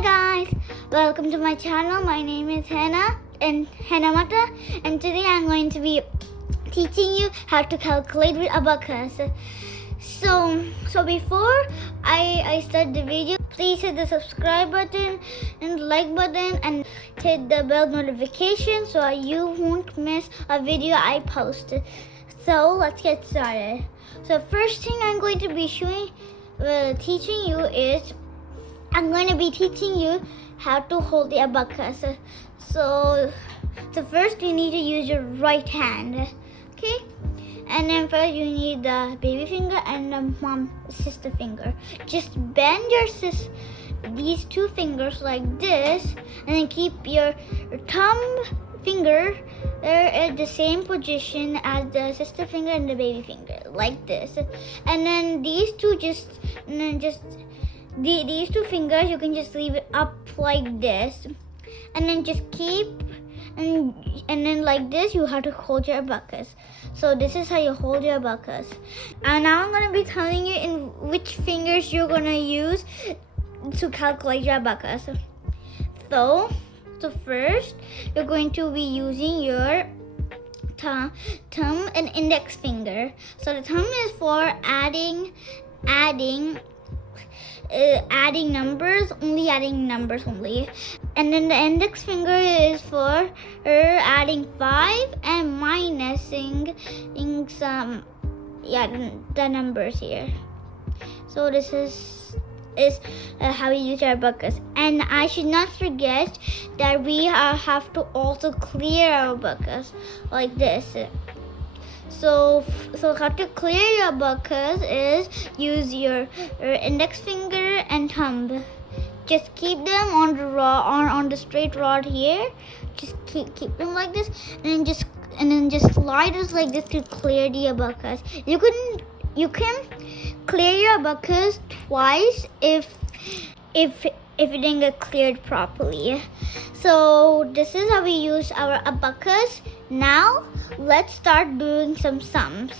Hi guys, welcome to my channel. My name is Hannah and Hannah Mata, and today I'm going to be teaching you how to calculate with Abacus. So before I start the video, please hit the subscribe button and like button and hit the bell notification so you won't miss a video I post. So let's get started. So first thing I'm going to be teaching you is I'm going to be teaching you how to hold the abacus. So first you need to use your right hand, okay? And then first you need the baby finger and the sister finger. Just bend these two fingers like this, and then keep your thumb finger at the same position as the sister finger and the baby finger, like this. And then these two these two fingers you can just leave it up like this, and then just keep and then like this you have to hold your abacus. So this is how you hold your abacus. And now I'm gonna be telling you in which fingers you're gonna use to calculate your abacus. So first you're going to be using your thumb and index finger. So the thumb is for adding numbers only, and then the index finger is for adding 5 and minusing the numbers here. So this is how we use our abacus. And I should not forget that we have to also clear our abacus like this. So how to clear your abacus is use your index finger and thumb. Just keep them on the on the straight rod here. Just keep them like this, and then just slide it like this to clear the abacus. You can clear your abacus twice if it didn't get cleared properly. So this is how we use our abacus. Now let's start doing some sums.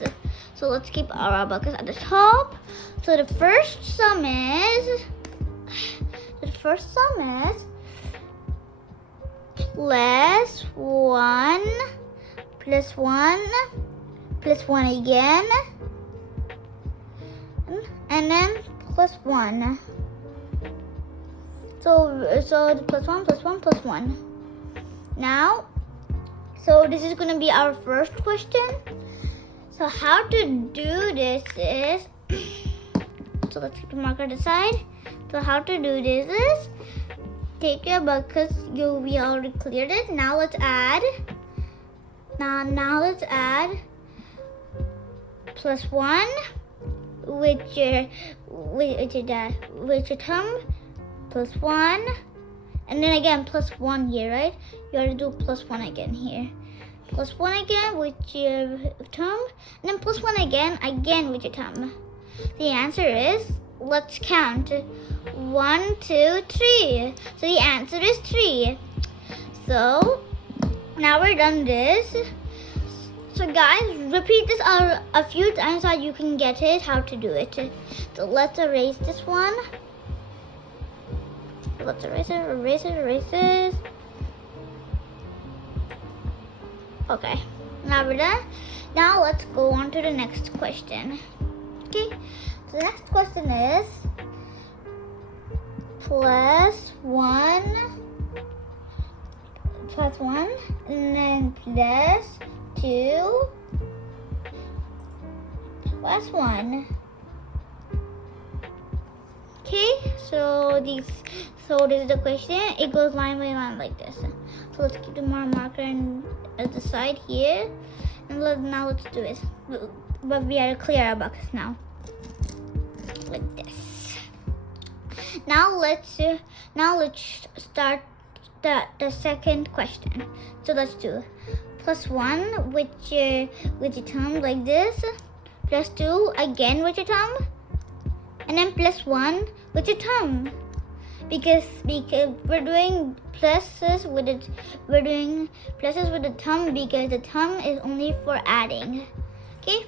So let's keep our abacus at the top. So the first sum is plus 1 plus 1 plus 1 again, and then plus 1. So plus 1 plus 1 plus 1. Now, so this is going to be our first question. So how to do this is, so let's keep the marker aside. So how to do this is, take your abacus, we already cleared it. Now let's add. Now let's add plus 1 with your thumb, plus 1, and then again plus 1 here, right? You have to do plus 1 again here. Plus 1 again with your thumb, and then plus 1 again with your thumb. The answer is, let's count. 1, 2, 3. So the answer is 3. So now we're done this. So guys, repeat this a few times so you can get it, how to do it. So let's erase this one. Let's erase it. Okay, now we're done. Now let's go on to the next question. Okay, so the next question is plus 1, and then plus 2, plus 1. Okay, so this is the question. It goes line by line like this. So let's keep the marker at the side here, and now let's do it. But we have to clear our abacus now, like this. Now let's start the second question. So let's do plus 1 with your thumb like this, plus 2 again with your thumb, and then plus 1 with your thumb. Because we're doing pluses with the thumb, because the thumb is only for adding. Okay,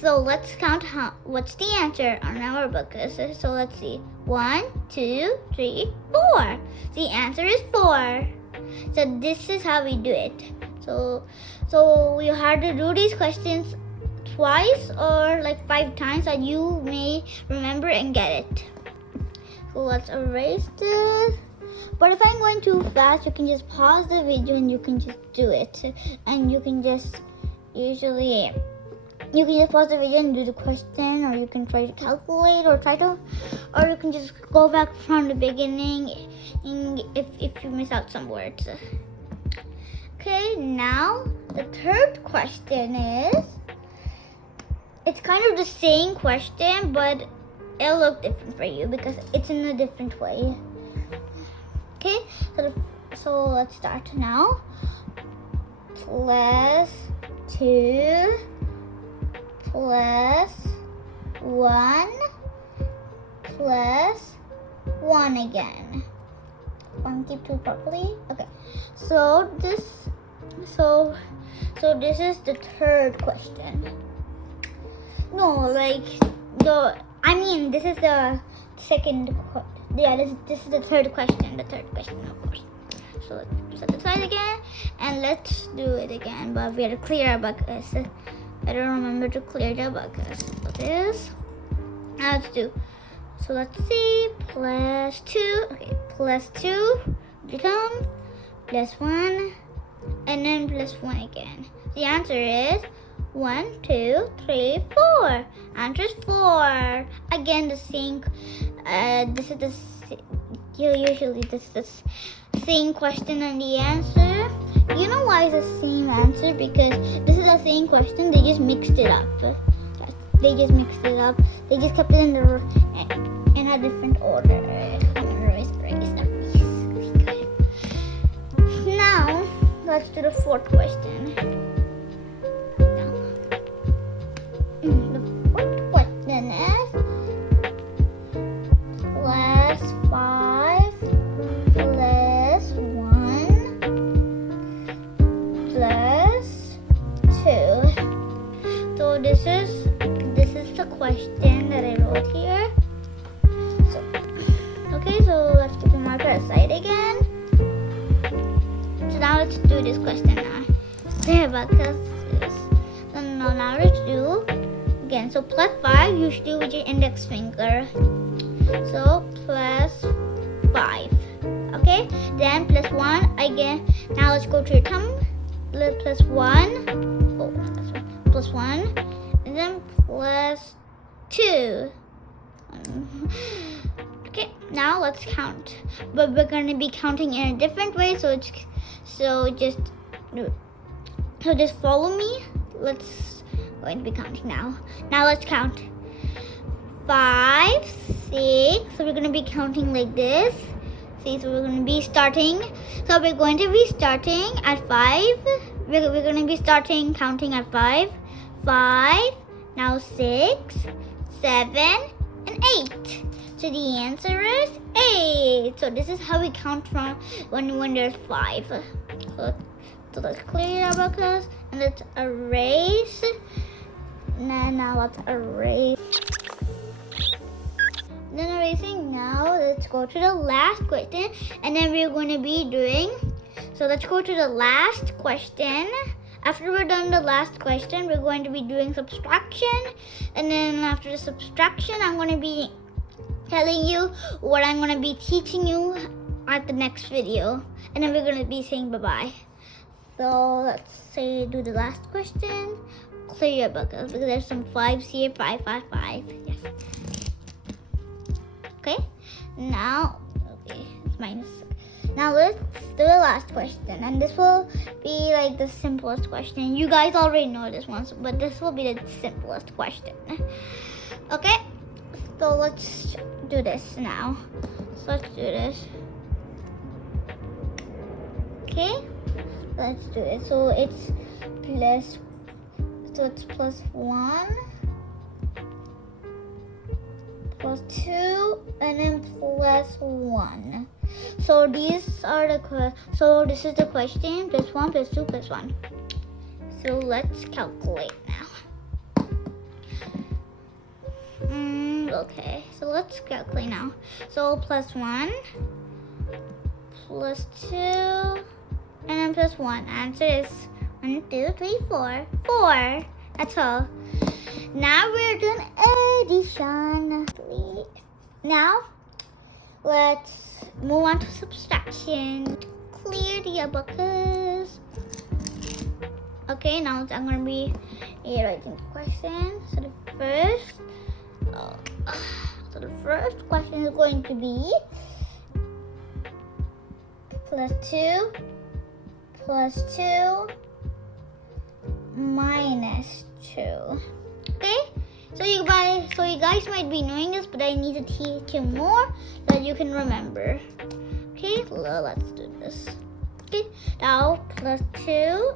so let's count what's the answer on our abacus. So let's see. 1, 2, 3, 4. The answer is 4. So this is how we do it. So we have to do these questions twice or like 5 times, and you may remember and get it. So let's erase this. But if I'm going too fast, you can just pause the video and you can just do it. And you can just pause the video and do the question, or you can try to calculate, or you can just go back from the beginning if you miss out some words. Okay, now the third question is, it's kind of the same question, but it'll look different for you because it's in a different way. Okay, so let's start now. Plus 2 plus 1 plus 1 again. Want to keep 2 properly? Okay. So this is the third question. This is the second. Yeah, this is the third question. The third question, of course. So let's set this aside again, and let's do it again. But we have to clear Abacus. I don't remember to clear the Abacus. So this. Now let's do. So let's see. Plus 2. Okay, plus 2 become plus 1, and then plus 1 again. The answer is 1, 2, 3, 4. Answer is 4. Again, the same. This is the same question and the answer. You know why it's the same answer? Because this is the same question. They just mixed it up. They just kept it in a different order. Now let's do the fourth question. The fourth question is plus 5 plus 1 plus 2. So this is the question that I wrote here. So let's take the marker aside again. So now let's do this question now. Now let's do again. So plus 5 you should do with your index finger. So plus 5. Okay. Then plus 1 again. Now let's go to your thumb. Plus 1. Oh, that's one. Plus 1. And then plus 2. Okay, now let's count. But we're going to be counting in a different way, so just follow me. Going to be counting now. Now let's count. 5, 6. So we're going to be counting like this. See, so we're going to be starting. So we're going to be starting at 5. We're going to be starting counting at 5. 5. Now 6, 7, and 8. So the answer is 8. So this is how we count from when there's 5. So let's clear Abacus and let's erase. Now let's erase. Then erasing. Now let's go to the last question, and then we're going to be doing. So let's go to the last question. After we're done the last question, we're going to be doing subtraction, and then after the subtraction, I'm going to be telling you what I'm going to be teaching you at the next video, and then we're going to be saying bye-bye. So let's say do the last question. Clear your buckles because there's some 5s here. 5, 5, 5. Yes. Okay. Now, it's minus. Now let's do the last question, and this will be like the simplest question. You guys already know this one, but this will be the simplest question. Okay. So let's do this now. So let's do this. Okay, let's do it. So it's plus 1, plus 2, and then plus 1. So these are so this is the question. Plus 1, plus 2, plus 1. So let's calculate now. okay. So let's calculate now. So plus 1, plus 2, and then plus 1. Answer is 1, 2, 3, 4. 4. That's all. Now we're doing addition. Now let's move on to subtraction. Clear the abacus. Okay, now I'm gonna be writing the question. So the first question is going to be plus 2 minus 2. Okay, so you guys might be knowing this, but I need to teach you more so that you can remember. Okay, let's do this. Okay, now plus 2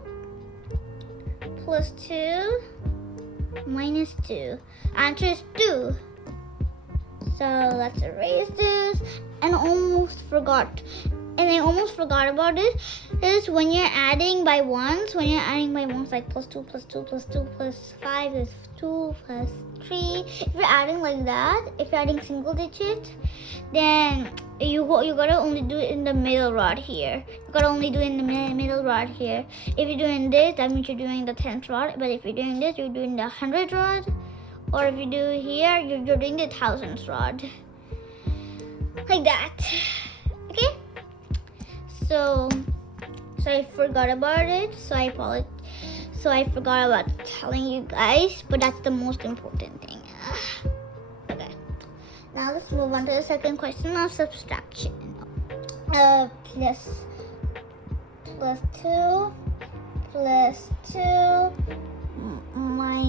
minus 2. Answer is 2. So let's erase this. And I almost forgot about it. Is when you're adding by ones, like plus 2 plus 2 plus 2 plus 5 is 2 plus 3. If you're adding like that, if you're adding single digit, then you gotta only do it in the middle rod here. You gotta only do it in the middle rod here. If you're doing this, that means you're doing the 10th rod. But if you're doing this, you're doing the 100th rod. Or if you do here, you're doing the 1000th rod. Like that. Okay? So I forgot about it. So I apologize. So I forgot about telling you guys, but that's the most important thing. Okay. Now let's move on to the second question of subtraction. Plus 2 my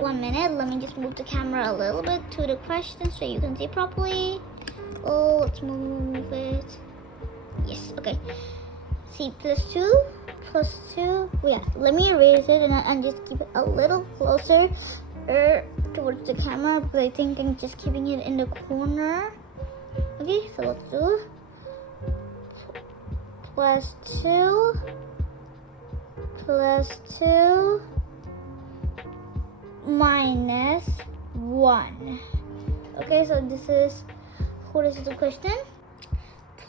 1 minute. Let me just move the camera a little bit to the question so you can see properly. Oh, let's move it. Yes, okay. See, plus 2. Yeah, let me erase it and just keep it a little closer towards the camera because I think I'm just keeping it in the corner. Okay, so let's do plus 2 minus 1. Okay, so this is the question.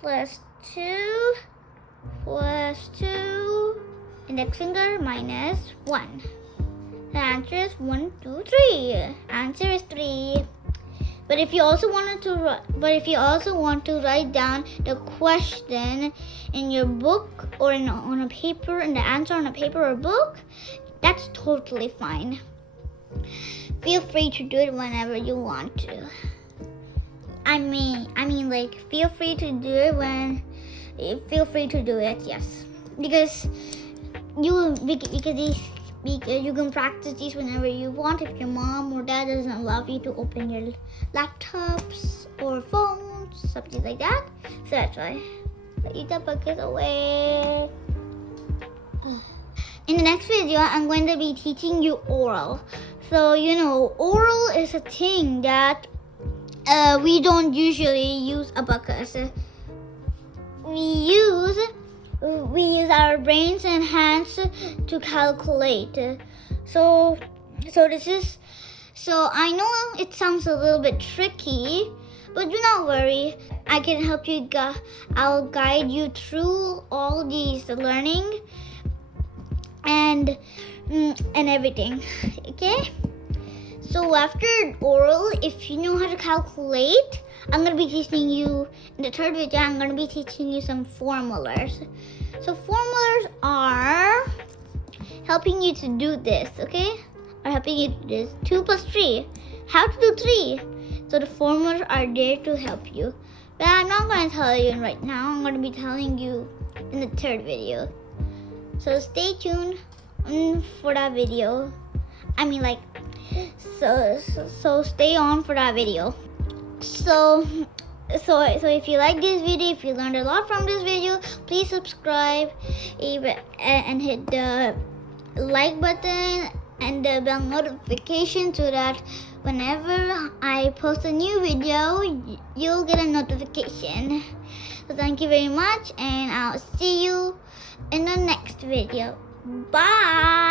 Plus 2 index finger minus 1. The answer is 1, 2, 3. Answer is 3. But if you also want to write down the question in your book or on a paper, and the answer on a paper or book, that's totally fine. Feel free to do it whenever you want to. I mean, feel free to do it. Yes, because you can practice these whenever you want. If your mom or dad doesn't allow you to open your laptops or phones, something like that. So that's why. Eat the bucket away. In the next video, I'm going to be teaching you oral. So oral is a thing that we don't usually use abacus. We use our brains and hands to calculate. So I know it sounds a little bit tricky, but do not worry. I can help you. I'll guide you through all these learning and everything. Okay. So after oral, if you know how to calculate, I'm going to be teaching you, in the third video, I'm going to be teaching you some formulas. So formulas are helping you to do this, okay? Or helping you to do this. 2 plus 3. How to do 3. So the formulas are there to help you. But I'm not going to tell you right now. I'm going to be telling you in the third video. So stay tuned for that video. So stay on for that video. So if you like this video, if you learned a lot from this video, please subscribe and hit the like button and the bell notification so that whenever I post a new video, you'll get a notification. So thank you very much, and I'll see you in the next video. Bye!